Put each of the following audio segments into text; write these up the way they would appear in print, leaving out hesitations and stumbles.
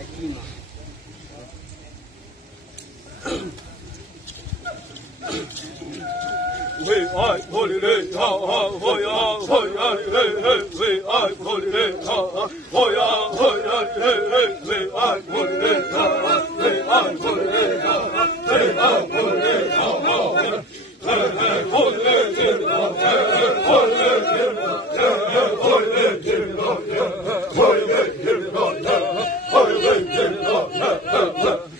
还低嘛。为爱破哩嘞，哈哈，为呀为呀哩嘞嘿，为爱破哩嘞，哈哈，为呀为呀哩嘞嘿，为爱破哩嘞，哈哈，为爱破哩嘞，哈哈，为爱破哩嘞，哈哈，嘿嘿，破哩嘞，嘿嘿，破哩嘞，嘿嘿，破哩嘞，嘿嘿，破哩嘞，嘿嘿，破哩嘞，破哩嘞，嘿嘿，嘿嘿。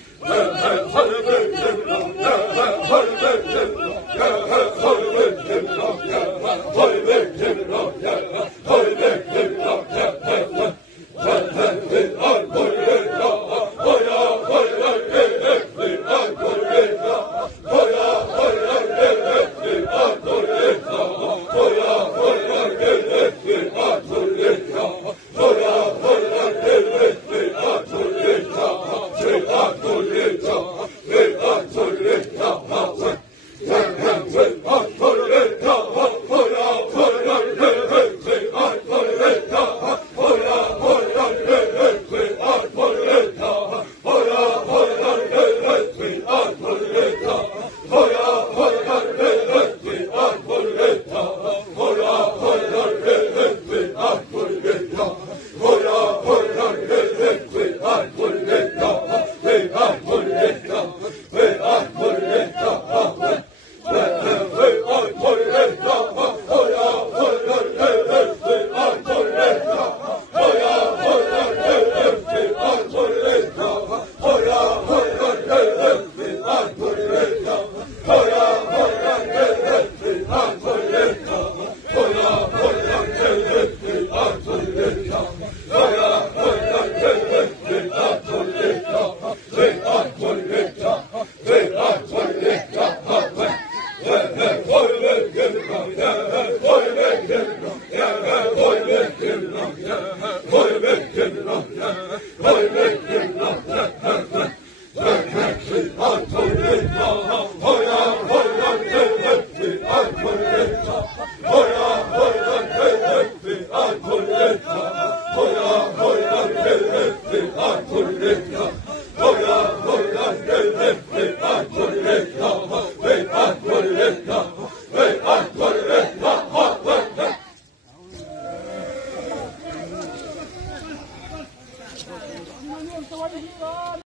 Hey,